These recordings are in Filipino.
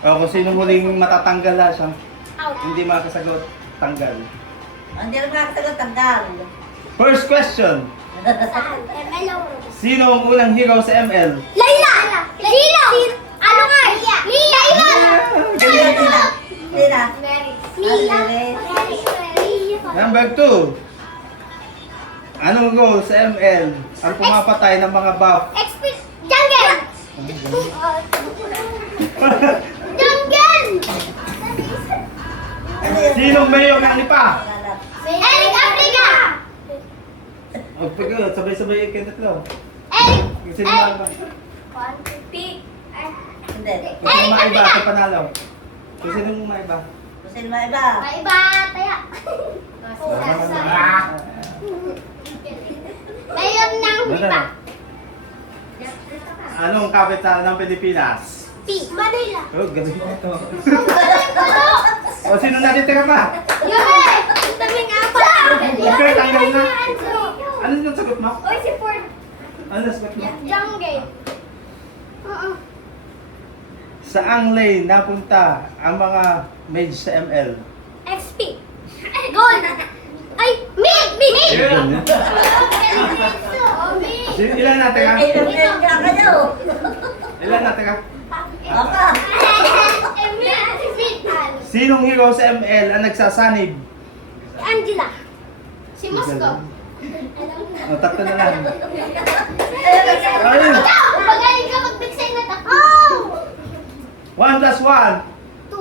O, kung sino muling matatanggal na siya, Out. hindi makasagot, tanggal. Hindi na makakasagot, tanggal. First question. Saan? ML. Sino ang unang hero sa ML? Layla! Sino? Ano nga? Mia! Galing. Hindi na. Mia! Number 2. Anong role sa ML ang pumapatay ng mga buff? XP! Jungle! Jungle! Sinong mayor ng Lipa? Eric Africa! O, pag sabay-sabay kayo tatlo. Eric! Sino maiba? Pick! Hindi. Sino maiba sa panalo? Sino maiba? Kung sino ba iba? Maiba taya! Mayon ng Lipa! Anong kapital ng Pilipinas? P. Manila! Oh, galing ito. O, sino natitira pa? Yun! Daming apat! Okay, tanggal na. Ano yung sagot mo? Oy, si Ford! Ano yung sagot mo? Jungle! Saang lane napunta ang mga mage sa ML? XP! Gold! Ay! Mid! Mid! Sino, ilan natira? Ay, ilan ka kayo? Ilan natira? Baka. Sinong hero sa ML ang nagsasanib? Angela! Si Moscow! O, tatlo na lang. Ayun! Magaling ka mag-big na ako! 1 plus 1. 2!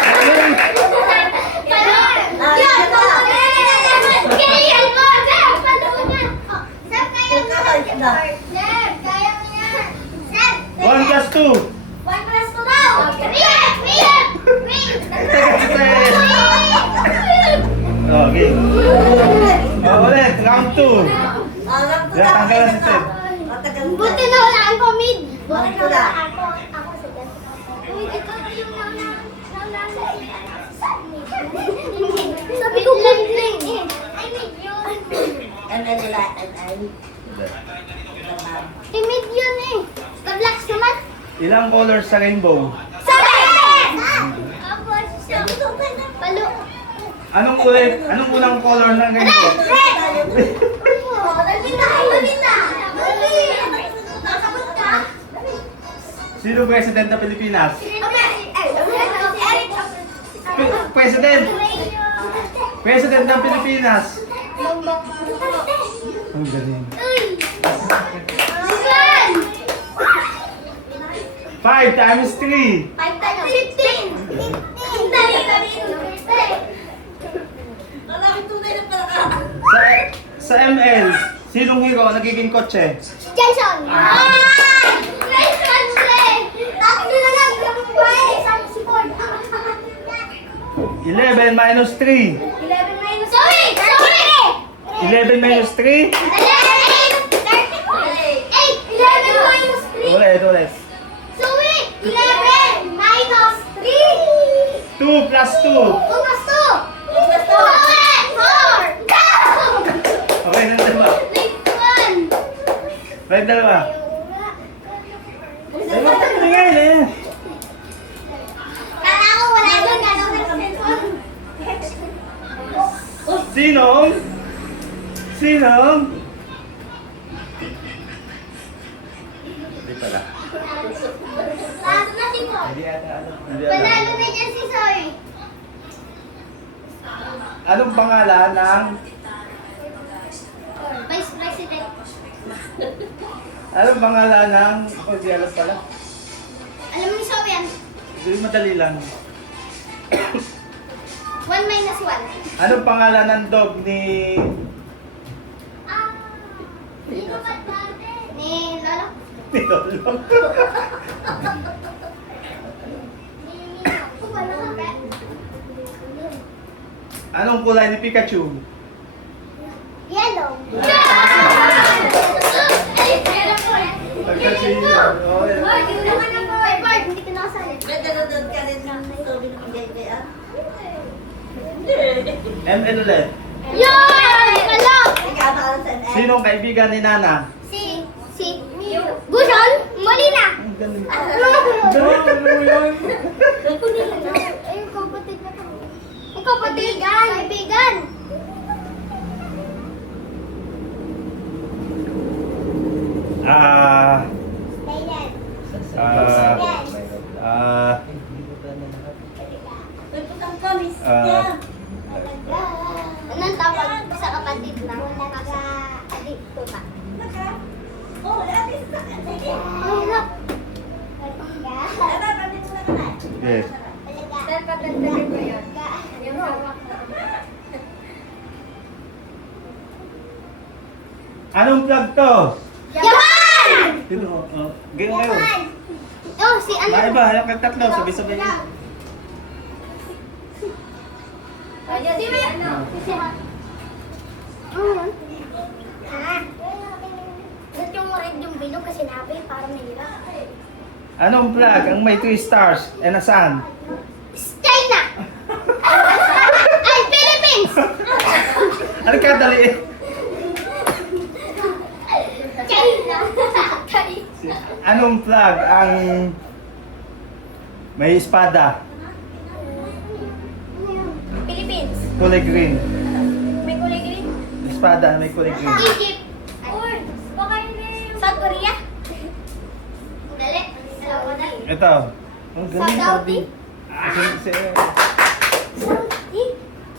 Ayun! Yan! Kaya yan mo! Sir! Palunan! Sir, kaya mo! Sir, kaya mo yan! Sir! 1 plus 2. 1 plus 2 daw! Read! Read! Read! Okay. O, ulit. Round 2. Alam ko Yan, na. tanggalan si Seb. Matagal na. Buti na wala ako mid! Buti na wala. Ako sa gas. Uy, ikaw na yung sabi ko mid lane eh. Ay, mid yun. ML nila, ML. Eh, mid yun eh. Sa blacks naman. Ilang colors sa rainbow? Sabi! Ako, sabi ko palo. Anong unang color ng rainbow? Red! Dali na! Nakabot ka? Sino president ng Pilipinas? Eric! President! President ng Pilipinas! Ang galing. 5 times 3. 5 times 15! Lalaki tunay na pala ka. Sa ML, sinong hero ang nagiging kotse? Jason! Jason! Tatlo na lang! Isang si Ford! 11 minus 3. 11 minus... Sorry! Sorry! 11 minus 3. 11 minus 3! Ulit. Sorry! 11 minus 3! 2 plus 2. 2 plus 2! 2 plus 2! 4! Go! Okay, ng dalawa. Next one! Right, dalawa. Ay, magtatingin eh. Kala ko wala doon, gano'n na kami. Sinong? Hindi pala. Lalo na si Ford. Hindi ata alam. Panalo na dyan si Soy. Anong pangalan ng... Vice President. Anong pangalan ng... Ako, hindi alam pala. Alam mo ni Soy yan? Hindi, madali lang. 1 minus 1. Anong pangalan ng dog ni... Sino ba dati? Ni Lolo? Ni Lolo? Ni Mino. Wala ka ba? Anong kulay ni Pikachu? Yellow. Ay, meron ko eh. Pagkasino. Oh, yan. Bard, hindi naman ako eh. Bard, hindi ka nakasali. May nanonood ka rin ng sabi ng gay ah. MN ulit. Yan! Kalok! Ikaw na sa ML. Sinong kaibigan ni Nana? Si Gushol Molina. ganun. Ano mo yun? Ay, kapatid na to. Ay, kapatigan. Kaibigan. Ah, Thailand. May putang promise Ah. niya. Anong tawag sa kapatid na? Adikto ba? Oh, ate sa akin. Sige. Ano? Ate, pabit mo na ka na. yes. Sir, patagdagan ko yun. Yung hawak na. Anong vlog to? Yaman! Sino? Game kayo. Oh, si ano? Ba, iba, yung tatlo, sabay-sabay yun. Si ano? Si Ba't yung red yung bilog kasi nabi parang nahirap? Anong vlog ang may 3 stars and a sun? China! Ay, Philippines! Ano ka dali? China! Anong vlog ang may espada, Philippines. kulay green? May kulay green. Espada na may kulay green. Egypt. Or, baka hindi. South Korea. Dali. Ito. Ang galing sabi. Saudi?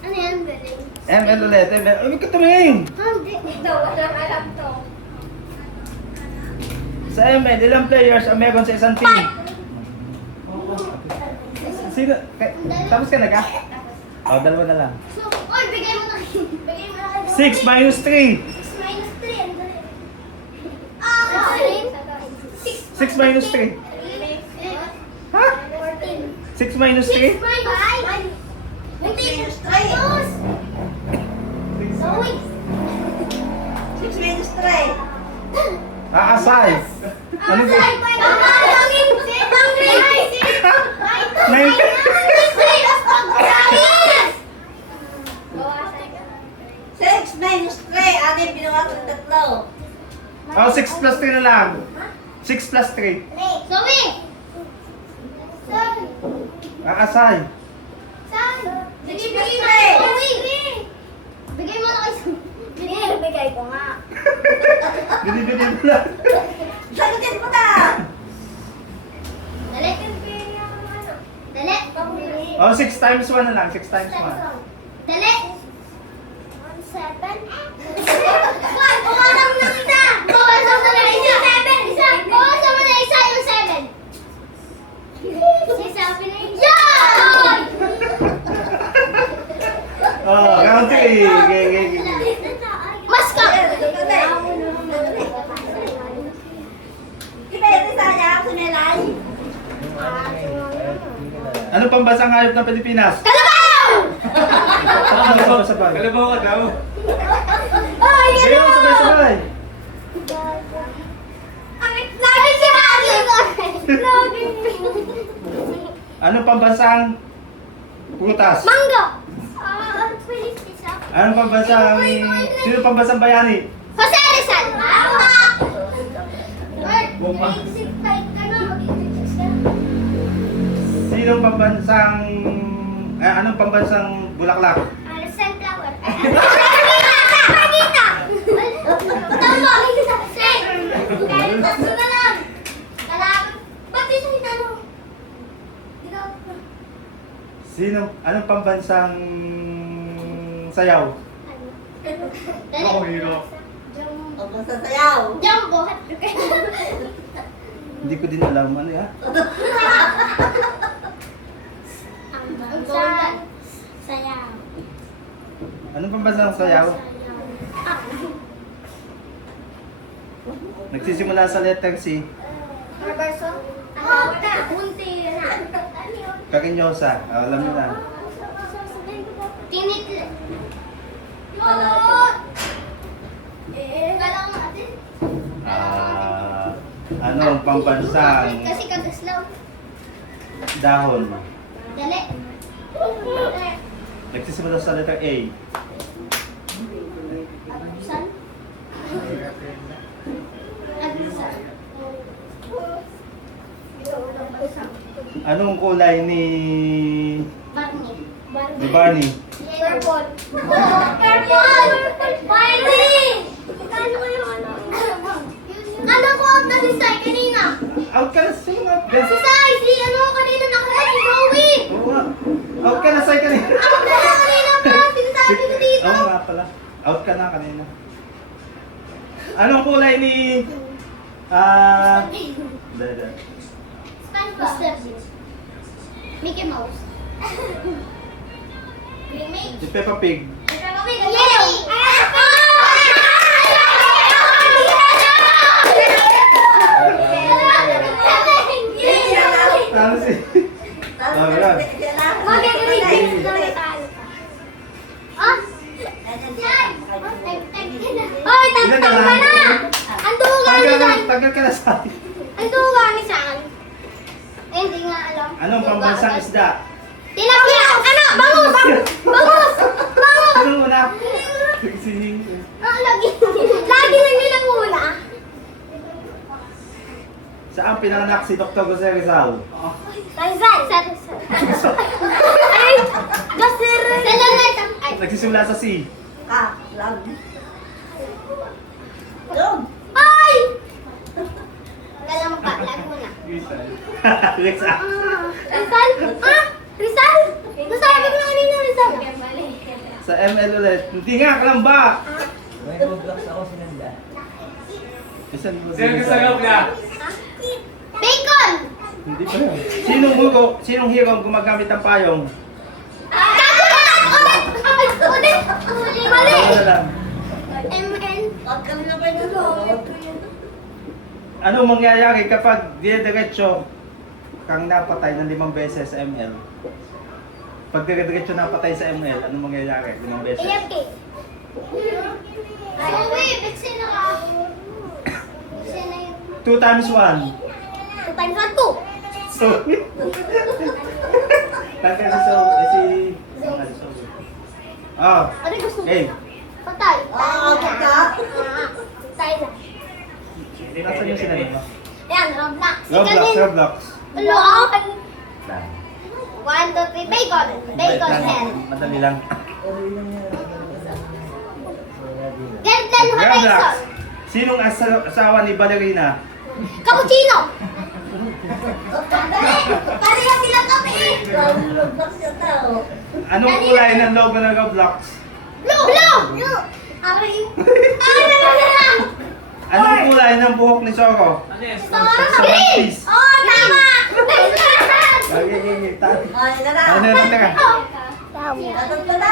Ano yan, galing? ML ulit. ML. Ay, ka tumingin. Hindi. Ito, walang alam to. Sa ML, ilang players ang meron sa isang team? Sino? Tapos ka na ka? O, dalawa na lang. So, oy, bigay mo na. Bigay mo na. 6 minus 3. 6 minus 3. Ang dali. Ah, 6 minus 3. Ha? 14. 6 minus 3? 6 minus 5. Minus 3. Uy. 6 minus 3. Asay. Ano ba? Nine. 6 minus 3. Ano yung binawasan ng tatlo? Oh, 6 plus 3 na lang. 6 plus 3. Zoe! Asay. Bigay mo na. Bigay mo na kay Bigay ko nga. Binibigyan mo lang. Sagutin mo na! Dali. Dali. Oh, 6 times 1 na lang. 6 times 1. Dali. 7. Bawasan mo ng isa. Bawasan mo ng isa. 7. Isa. Bawasan mo ng isa yung 7. Sabi na yun. Yan! Oh, round 3. Mas ka. Ipayat sa kanya ako sa Melay. Ano pang basang hayop ng Pilipinas? Kalabaw! Sabay-sabay. Kalabaw ka daw. Oh, Sige, sabay-sabay. Lagi si Hagi. Lagi. Ano pang basang prutas? Mango. Please, isa. Ano pang basang... Sino pang basang bayani? Jose Rizal. Bomba. Mag-exit type ka na. Mag-exit ka na. Sino pang basang... anong pang basang bulaklak? Sunflower. Pagita! Tama! Say! Tatlo na lang. Kailangan. Ba't di siya itanong? Ikaw. Sino... Anong pang basang sayaw? Dali. Ako, hirap. O kung sasayaw. Jumbo. Hindi ko din alam. Ano yan? Ang golden. Sayaw. Anong pang basang sayaw? Nagsisimula sa letter C. Reverso? Oh, bunti na. Kakinyosa. Alam mo na. Tinitli. Kala ko natin. Ano ang pambansang Kasi kagaslaw. dahon? Dali. Nagsisimula sa letter A. San? Agsan. Anong kulay ni Barney. Barney? Purple. Oh, purple! Barney! Ano ko yung ano? Ano ko out na si Sai kanina? Out ka na, sino nga? Si Sai! Si ano kanina nakuha si Joey! Oo nga. Out ka na, Sai, kanina. Out na lang kanina pa! Sinasabi ko dito! Oo nga pala. Out ka na kanina. Anong kulay ni... Dada. SpongeBob. Mickey Mouse. Remake. Si Peppa Pig. Yellow. Ano si... Tapos, Ayan. siya na. Hoy, tagtag ka na! Ang duga ni Sai! Tagal ka na, Sai. Ang duga ni Sai! Eh, hindi nga alam. Anong pambansang isda? Tilapia! Ano? Bangus! Bangus! Bangus! Ano muna? Si... Lagi lang nilang muna. Saan pinanganak si Dr. Jose Rizal? Rizal! Ay! Gasir! Ay! Nagsisimula sa C. Ah, love. Dog. Ay! Kailangan pa, lag muna. Rizal. Rizal? Ah! Rizal? Nasabi ko na kanina Rizal. Sa ML ulit. Hindi nga, kalamba. May Roblox ako sinanda. Isan mo Sino kasagaw ka? Bacon! Hindi pa yun. Sinong hero ang gumagamit ng payong? Ulit! Mali! Ano lang? ML. Huwag kami na ba yun? Anong mangyayari kapag dire-diretso kang napatay ng 5 beses sa ML? Pag dire-diretso napatay sa ML, anong mangyayari 5 beses? AFK. Zoe, ba't sino ka? Sino yun? 2 times 1. 2 times 1, 2. So, Taka si So, si... Ah, Ano gusto mo? game. Patay. Patay. Patay na. Nasaan yung sinabi mo? Yan, Roblox. Roblox, Roblox. Hello, ako. 1, 2, 3, bacon. Bacon hen. Madali lang. Garden Roblox. Horizon. Sinong asawa ni Ballerina? Cappuccino. Pare yung sila kape. Roblox siya tao. Anong kulay ng logo ng Roblox? Blue. Blue. Ari. Anong kulay ng buhok ni Soro? Ano yan? Green. Oh, tama. Gagi, tama. Ay, na na. Ano na teka? Tatag pa na.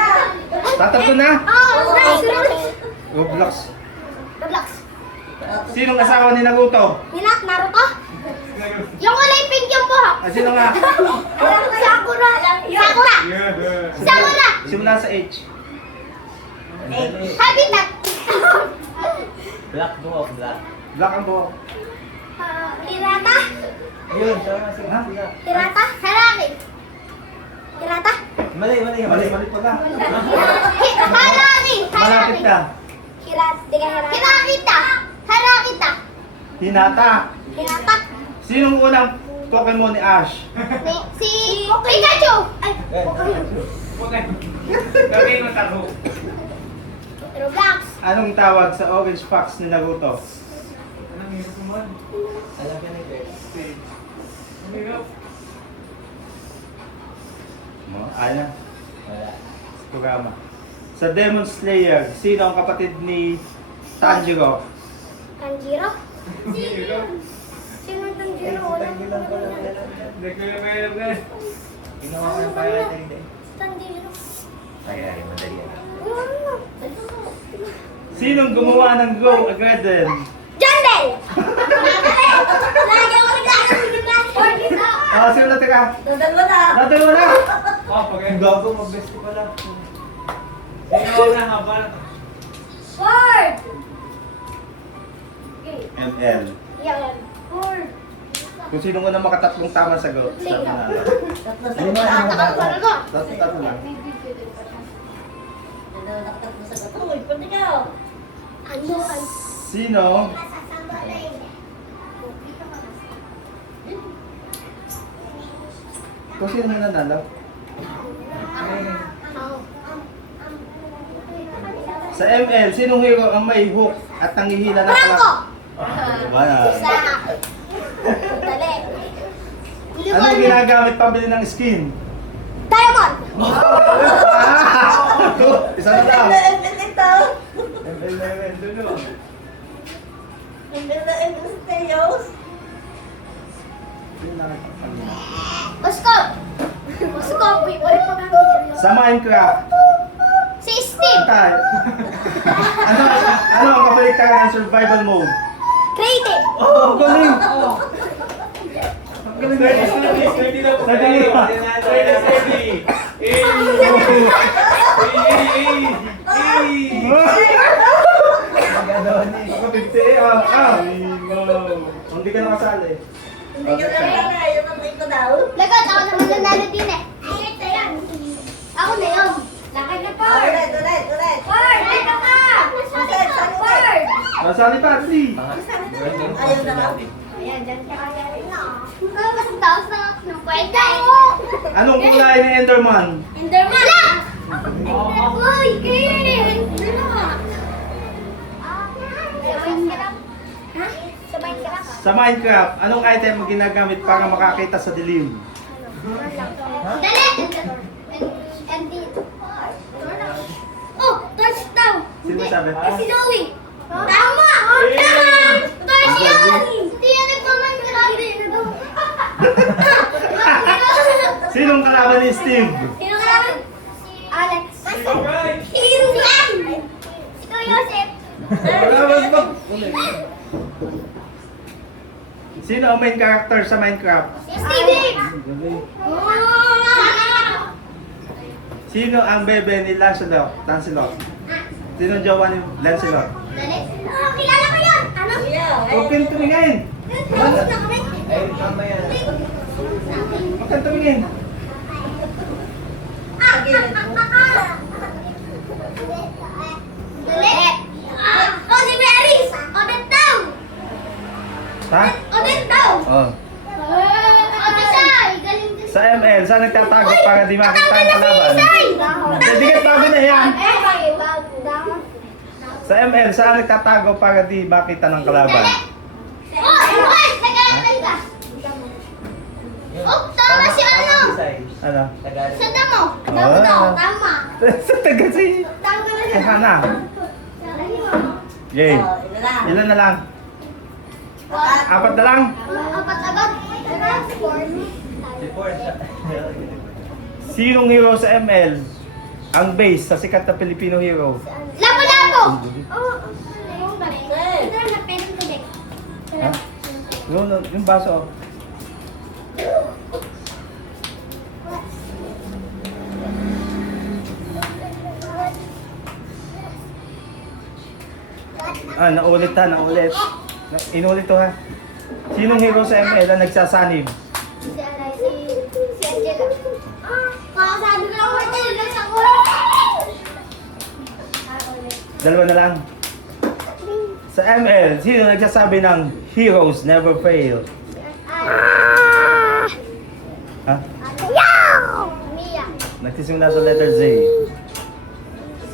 Tatapos na? Oh, nice. Roblox. Roblox. Sinong asawa ni Naruto? Ninak, Naruto. Yung kulay pink yung buhok. Ah, sino nga? Sakura. Sakura. Sakura. Simula sa H. Habitat. Black buhok, black. Black ang buhok. Hirata. Ayun, tama si Ha? sila. Hirata. Haraki. Hirata. Mali. Mali pala. Haraki. Malapit ka. Hirakita. Harakita. Hinata. Hirata. Sinong unang Pokemon ni Ash? Si Pikachu. Ay, Okay. Sabihin mo taro. Roblox. Anong tawag sa orange fox ni Naruto? Anong hirap mo man? Alam ka na Chris. Ang hirap. Ano? Wala. Programa. Sa Demon Slayer, sino ang kapatid ni Tanjiro? Tanjiro. Ang hirap. Sino ang Tanjiro? Tagilan ko lang yan. Hindi ko yung mahirap na. Ginawa ko yung pirating din. Tanjiro. Ay, madali yan. Sinong gumawa ng Go Agredden? Jandel! Lagi ako nagkakasin Ah, sino na teka? Dadalwa na. Natin mo na! Oh, pag Ang gago, mag-best ko pala. Sino na haba na? Word! ML. Yan. Word. Kung sino nga na makatatlong tama sa Go. Start na. Tatlo sa Ano ba? Takal ko. Tatlo lang. Tatlo sa gato. Uy, pwede ka. Ano? Sino Kung sino man nanalo? Sa ML, sinong hero ang may hook at nangihila ng Franco! Wala. Isa. Dali. Ano ginagamit pambili ng skin? Diamond! Isa na lang. Ito. ML na yun, doon o. Teos. Oscar! Oscar, wait, wala pa kami. Sa Minecraft, Si Steve! Tay. Ano ang kabaliktaran ng survival mode? Creative! Oh, galing! Steady na po. Steady. Steady. Ako 50, Hindi ka nakasali. Hindi ka lang na. Yung mga ito daw. Lagot, ako naman nanalo din eh. Ako na yun. Lakad na Paul! Ulit. Paul, dito ka! Paul! Nasali pa, Atli. Ayaw na lang. Ayan, dyan ka kaya rin na. Kasi taos na ako ng kwenta eh. Anong kulay ni Enderman? Enderman! Uy, Karen! Ano ka? Sabay sarap. Ha? Sabay sarap. Sa Minecraft, anong item ang ginagamit para makakita sa dilim? Dali! And dito. Oh, touchdown! Sino sabi? Si Joey! Tama! Tama! Torch yun! Hindi yan nagpaman-grab. Sinong kalaban ni Steve? Sino ka naman? Si Alex. Okay. Hero yan! Si Kuya Joseph. Kalaban mo. Sino ang main character sa Minecraft? Si Steve! Sino ang bebe ni Lancelot? Sino ang jowa ni Lancelot? Dali. Kilala ko yun! Ano? Huwag kang tumingin! Tapos na kami. Ay, mamaya. Huwag kang tumingin! Dali. Oh, si Maris! Odette daw! Ha? Odette daw! Oh. Odette siya! Galing din. Sa ML, saan nagtatago para di makita ang kalaban? Isay! Hindi ka tago na yan! Eh, Sa ML, saan nagtatago para di makita ng kalaban? Oh, nag-aaral ka. Oh, tama si ano? Ano? Tagalog. Sa damo. Damo daw, tama. Sa taga si... Tama na Si siya. Hana. Yay. Ilan na lang? Apat na lang? Apat agad. Before siya. Sinong hero sa ML? Ang base sa sikat na Filipino hero. Lapo-lapo. Ha? Yung baso. Naulit ha, naulit. Inulit to ha. Sinong hero sa ML na nagsasanib? Si Angela. Kakasabi ko lang Martin lang sa ko. Dalawa na lang. Sa ML, sino nagsasabi ng heroes never fail? Ha? Mia. Nagsisimula sa letter Z.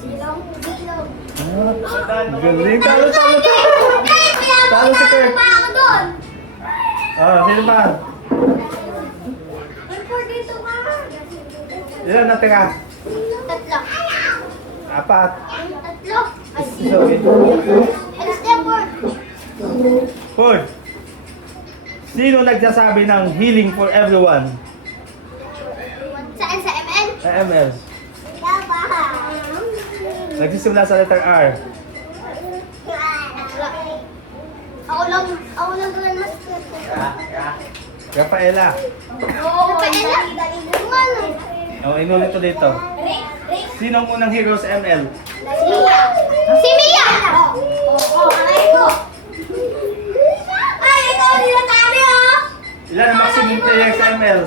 Silong. Silong. Galing. Talo, talo, talo. Talo si Kurt. Pa ako doon. Sino pa? Dito ka. Ilan na tira? Tatlo. Apat. Tatlo. Ay, Sorry. alas na po. Four. Sino nagsasabi ng healing for everyone? Saan sa ML? Sa ML. Nagsisimula sa letter R. Ako lang doon mas. Rafaela. Oo, Paela. Inulit to dito. Sino ang unang hero sa ML? Si Mia. Si Mia. Aray ko. Ay, ito nila tabi oh. Ilan ang maximum player sa ML?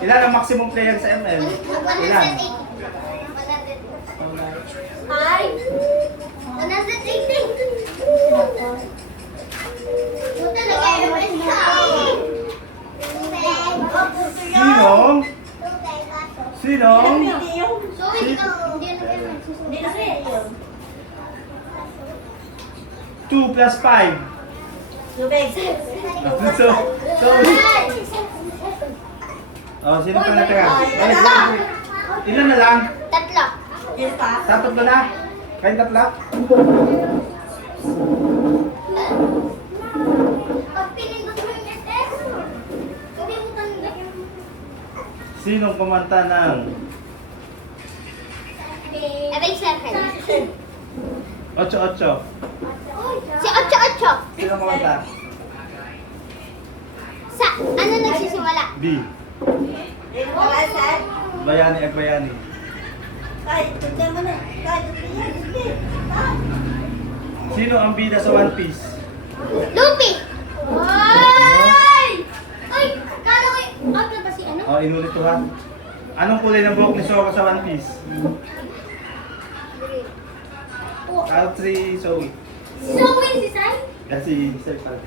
Ilan ang maximum player sa ML? Ilan? Ay. 180. Ito talaga yung isa. Sino Sino? Hindi yung... So, hindi na ganyan. Hindi na rin yun. 2 plus 5. Lubeg. So, oh, sino pa natira? Ilan na lang? Tatlo. Sino pa? Tatlo na? Kayong tatlo? Pag pinindot mo yung SS, hindi mo tanggap yung... Sinong kumanta ng Abay, circle. 8-8? Si Ocho Ocho. Sino kumanta? Sa, ano nagsisimula? B. Sino pa lang saan? Bayani at bayani. Kahit, tignan mo na. Kahit, tignan. Hindi. Ah. Sino ang bida sa One Piece? Lupi! Ay! Ay! Kala ko yung... Ano ba si ano? Oh, inulit ko ha. Anong kulay ng buhok ni Sora sa One Piece? Oh. Out si Zoe. So, win si Sai? Kasi Sir pala.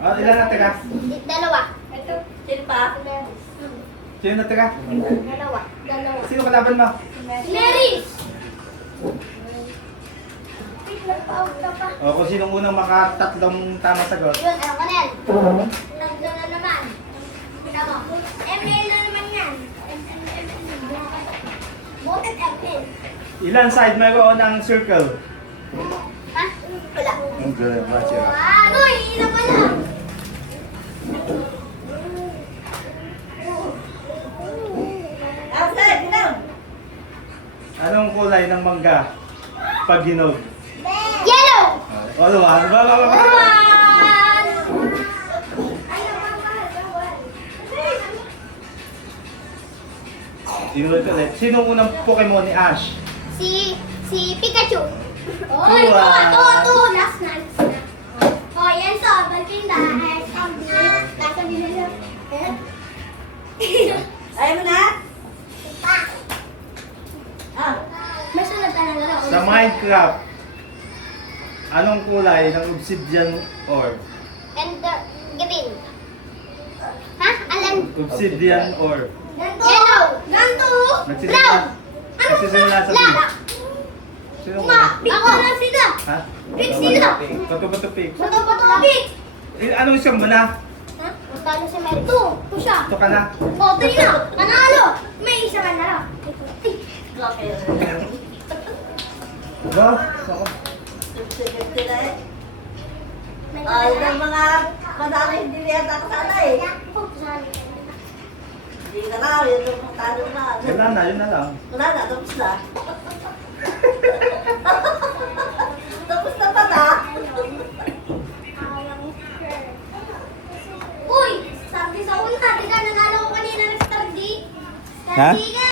Oh, ilan natira? Dalawa. Sino pa? Sino natira? Dalawa. Sino kalaban mo? Mary! Nagpa-out ka pa. O, kung sinong unang makatatlong tama sagot. Yun, ano ka na yan? Tatlo na naman. Kita mo. ML na naman yan. Voted ML. Ilan side mayroon ng circle? Ha? Wala. Okay, gotcha. Ano? Iilan pa lang. Ah, saan? Tignan. Anong kulay ng mangga pag hinog? Yellow! O, ano ba? One! Inulit ulit. Sinong unang Pokemon ni Ash? Si Pikachu. Oh, ito, last night. Oh, yan so, balpinda. Nasa binila. Ayaw mo na? Pa. Ah. May sunod na lang. Sa Minecraft, anong kulay ng obsidian ore? And the green. Ha? Alan? Obsidian ore. Yellow. Ganto. Nagsisimula. Nagsisimula sa B. Black. Sino Ma, ako na sila. Ha? Pick sila. Bato-bato pick. Bato-bato pick. Anong isang mo na? Ha? Matalo si Mary. Ito. Ito siya. Ito ka na. O, ito na. Panalo. May isa ka na lang. Okay. Ba? Ako. 50-50 na eh. Ay, ng mga madami hindi niya nakasala eh. Hindi na lang, yun yung talo na. Wala na, yun na lang. Wala na, tapos na. Tapos na pa na. Uy! Sabi sa una, di ka nanalo ko kanina ng star D. Ha? Star D ka.